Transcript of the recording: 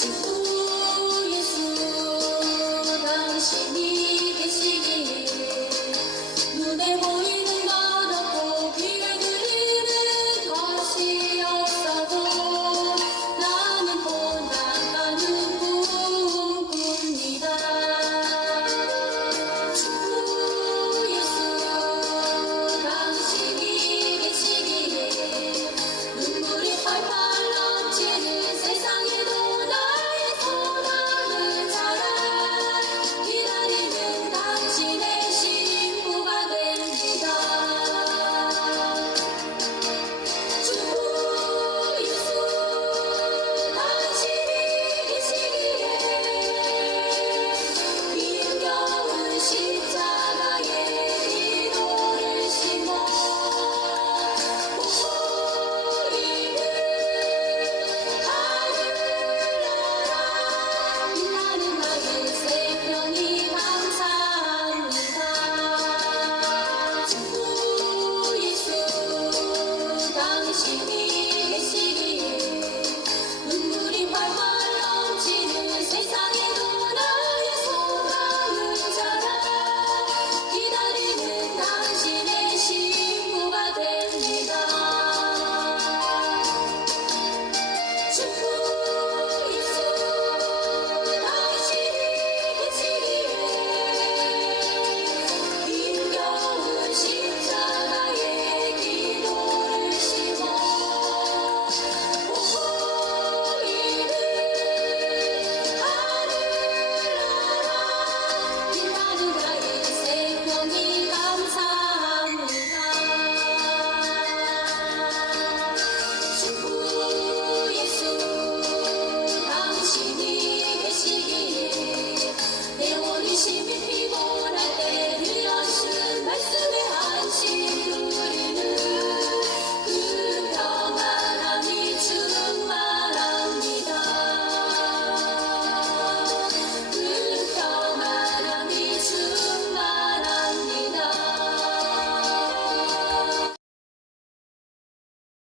예수 당신이 계시기에 눈에 보이